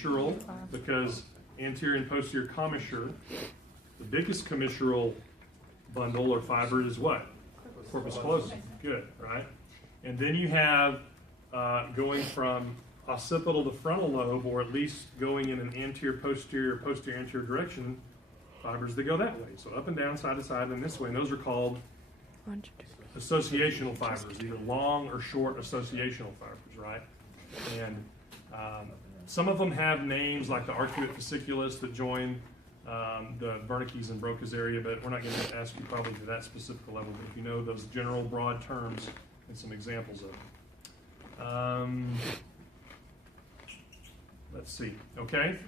commissural, because anterior and posterior commissure. The biggest commissural bundle or fiber is what? Corpus callosum. Good, right? And then you have going from occipital to frontal lobe, or at least going in an anterior, posterior anterior direction, fibers that go that way. So up and down, side to side, and this way. And those are called associational fibers, either long or short associational fibers, right? And some of them have names like the arcuate fasciculus that join the Wernicke's and Broca's area, but we're not going to ask you probably to that specific level, but if you know those general broad terms and some examples of them. Let's see, okay?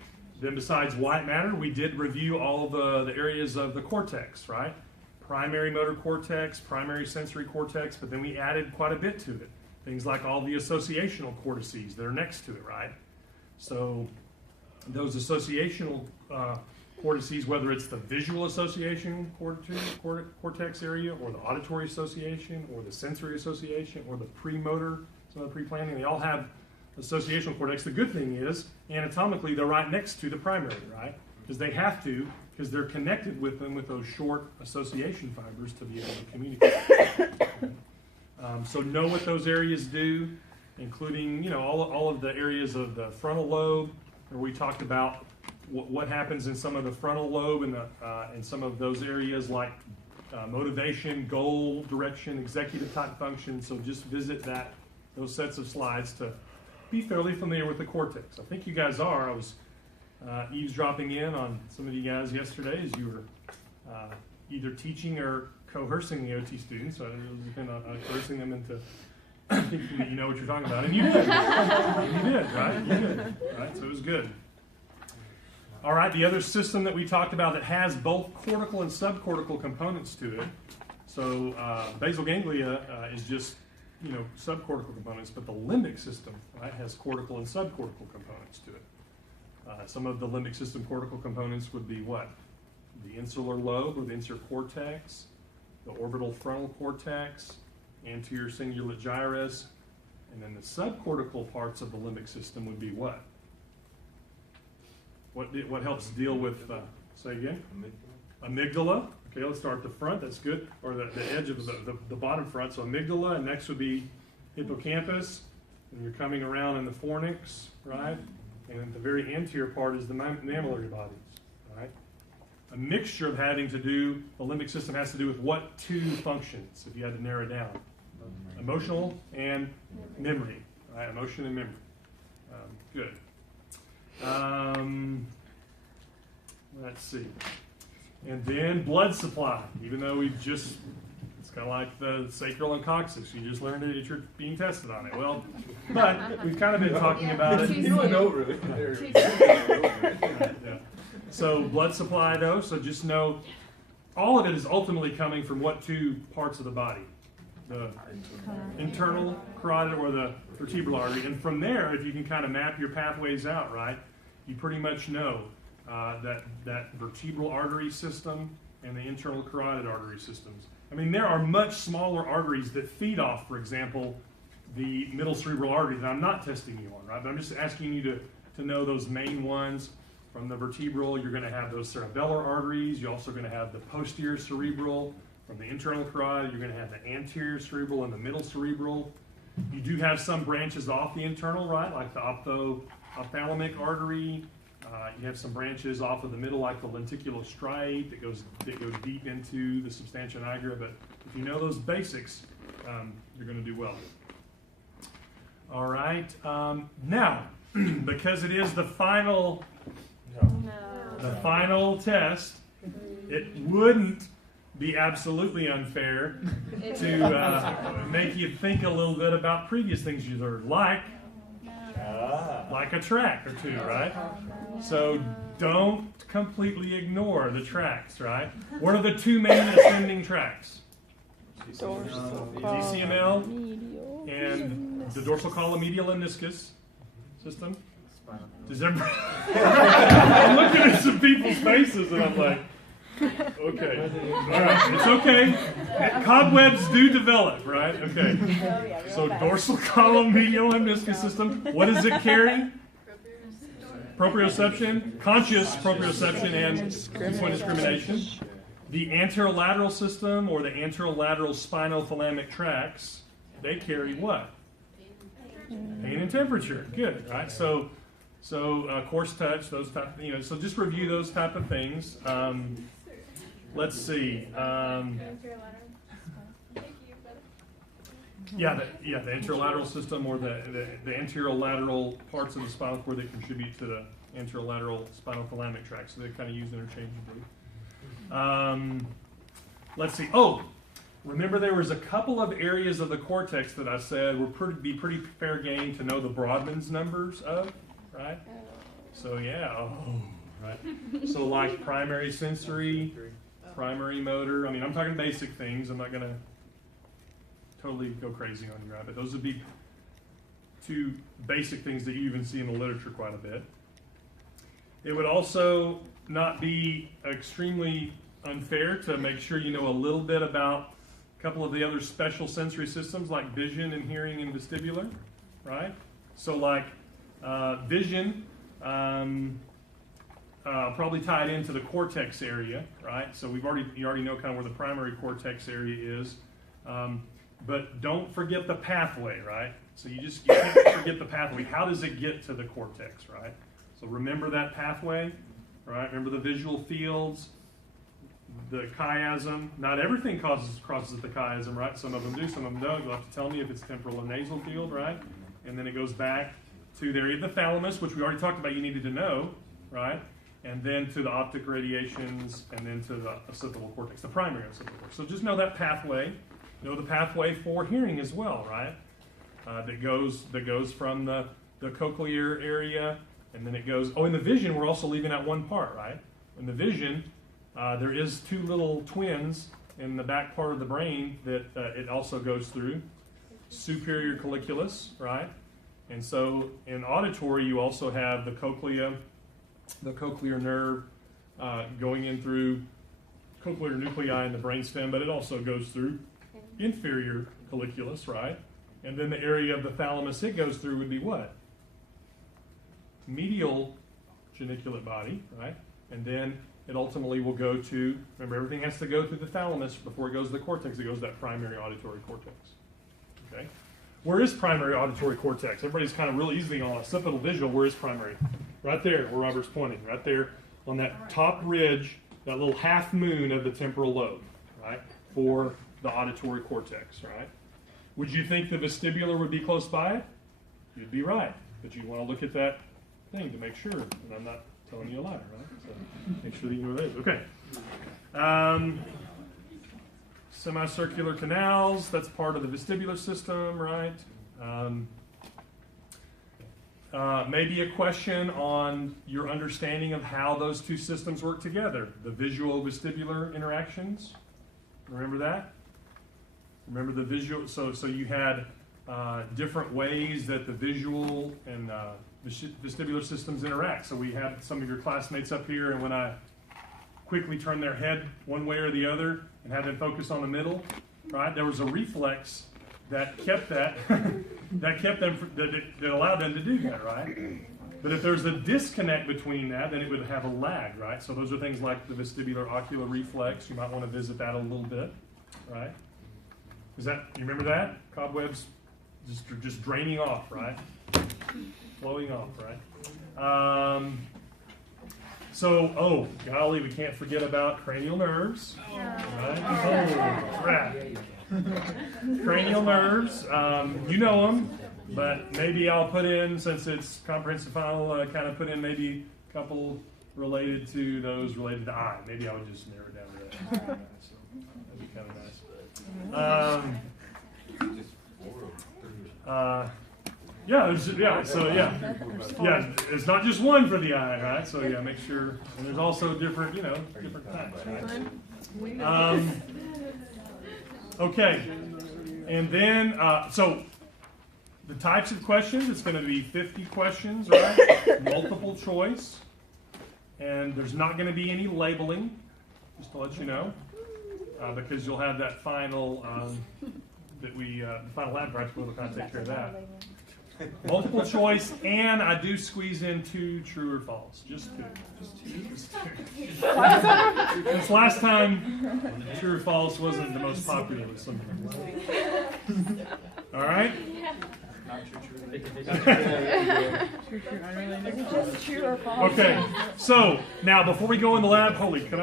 Then besides white matter, we did review all the areas of the cortex, right? Primary motor cortex, primary sensory cortex, but then we added quite a bit to it. Things like all the associational cortices that are next to it, right? So those associational cortices, whether it's the visual association cortex area, or the auditory association, or the sensory association, or the premotor, some of the pre-planning, they all have associational cortex. The good thing is, anatomically, they're right next to the primary, right? Because they have to, because they're connected with them with those short association fibers to be able to communicate. So know what those areas do, including, you know, all of the areas of the frontal lobe, where we talked about what happens in some of the frontal lobe and some of those areas like motivation, goal, direction, executive type function. So just visit those sets of slides to be fairly familiar with the cortex. I think you guys are. I was eavesdropping in on some of you guys yesterday as you were either teaching or coercing the OT students. So it was kind of coercing them into thinking that you know what you're talking about. And you did. You did, right? You did. Right? So it was good. All right, the other system that we talked about that has both cortical and subcortical components to it. So basal ganglia is just, you know, subcortical components, but the limbic system, right, has cortical and subcortical components to it. Some of the limbic system cortical components would be what? The insular lobe or the insular cortex, the orbital frontal cortex, anterior cingulate gyrus, and then the subcortical parts of the limbic system would be what? What helps deal with, say again? Amygdala. Okay, let's start at the front, that's good, or the edge of the bottom front. So amygdala, and next would be hippocampus, and you're coming around in the fornix, right? And then the very anterior part is the mammillary bodies, right? A mixture of having to do, the limbic system has to do with what two functions, if you had to narrow it down? Emotional and memory, right? Emotion and memory. Good. Let's see. And then blood supply, even though it's kind of like the sacral and coccyx. You just learned it, you're being tested on it. Well, but we've kind of been talking about it. You don't know really. Yeah. So blood supply though, so just know all of it is ultimately coming from what two parts of the body? The internal carotid or the vertebral artery. And from there, if you can kind of map your pathways out, right, you pretty much know that vertebral artery system and the internal carotid artery systems. I mean, there are much smaller arteries that feed off, for example, the middle cerebral artery that I'm not testing you on, right? But I'm just asking you to know those main ones. From the vertebral, you're going to have those cerebellar arteries. You're also going to have the posterior cerebral. From the internal carotid, you're going to have the anterior cerebral and the middle cerebral. You do have some branches off the internal, right, like the ophthalmic artery. You have some branches off of the middle, like the lenticulostriate that goes deep into the substantia nigra. But if you know those basics, you're going to do well. All right. Now, because it is the final test, it wouldn't be absolutely unfair to make you think a little bit about previous things you learned, like a track or two, right? So don't completely ignore the tracks, right? What are the two main ascending tracks? DCML and the dorsal column medial lemniscus system. Does everybody? I'm looking at some people's faces and I'm like, okay, all right, it's okay. Cobwebs do develop, right? Okay. So dorsal column medial lemniscus system. What does it carry? proprioception, conscious proprioception, and viewpoint discrimination. The anterolateral system or the anterolateral spinothalamic tracts, they carry what? Pain and temperature. Good, right? So coarse touch, those type, so just review those type of things. Let's see. The anterolateral system or the anterolateral parts of the spinal cord that contribute to the anterolateral spinothalamic tract. So they kind of use interchangeably. Let's see. Oh, remember there was a couple of areas of the cortex that I said would be pretty fair game to know the Brodmann's numbers of, right? So right. So like primary sensory, primary motor. I mean, I'm talking basic things. I'm not going to totally go crazy on you, right? But those would be two basic things that you even see in the literature quite a bit. It would also not be extremely unfair to make sure you know a little bit about a couple of the other special sensory systems like vision and hearing and vestibular, right? So like vision, probably tied into the cortex area, right? So you already know kind of where the primary cortex area is. But don't forget the pathway, right? So you can't forget the pathway. How does it get to the cortex, right? So remember that pathway, right? Remember the visual fields, the chiasm. Not everything crosses the chiasm, right? Some of them do, some of them don't. You'll have to tell me if it's temporal and nasal field, right? And then it goes back to the area of the thalamus, which we already talked about you needed to know, right? And then to the optic radiations, and then to the occipital cortex, the primary occipital cortex. So just know that pathway. Know the pathway for hearing as well, right? That goes from the cochlear area, and then it goes. Oh, in the vision, we're also leaving out one part, right? In the vision, there is two little twins in the back part of the brain that it also goes through. Superior colliculus, right? And so in auditory, you also have the cochlea, the cochlear nerve going in through cochlear nuclei in the brainstem, but it also goes through inferior colliculus, right? And then the area of the thalamus it goes through would be what? Medial geniculate body, right? And then it ultimately will go to, remember everything has to go through the thalamus before it goes to the cortex. It goes to that primary auditory cortex. Okay? Where is primary auditory cortex? Everybody's kind of real easy on occipital visual. Where is primary? Right there, where Robert's pointing. Right there on that top ridge, that little half moon of the temporal lobe, right? For the auditory cortex, right? Would you think the vestibular would be close by it? You'd be right, but you want to look at that thing to make sure, and I'm not telling you a lie, right? So make sure that you know what it is. Okay. Semicircular canals, that's part of the vestibular system, right? Maybe a question on your understanding of how those two systems work together. The visual-vestibular interactions. Remember that? Remember the visual, so you had different ways that the visual and vestibular systems interact. So we had some of your classmates up here, and when I quickly turned their head one way or the other and had them focus on the middle, right? There was a reflex that kept that, that allowed them to do that, right? But if there's a disconnect between that, then it would have a lag, right? So those are things like the vestibular ocular reflex. You might want to visit that a little bit, right? You remember that? Cobwebs just draining off, right? Flowing off, right? Oh, golly, we can't forget about cranial nerves. Right? Oh, crap. Cranial nerves, you know them, but maybe I'll put in, since it's comprehensive final, kind of put in maybe a couple related to those related to eye. Maybe I would just narrow it down to that. So that'd be kind of nice. It's not just one for the eye, right? So yeah, make sure, and there's also different types, right? Okay, and then, so the types of questions, it's going to be 50 questions, right? Multiple choice, and there's not going to be any labeling, just to let you know, because you'll have that final, final lab practical to kind of take care of that. multiple choice, and I do squeeze in 2 true or false. Just 2. Just 2. This last time, true or false wasn't the most popular with some people. All right? Is it just true or false? Okay, so now before we go in the lab, holy, can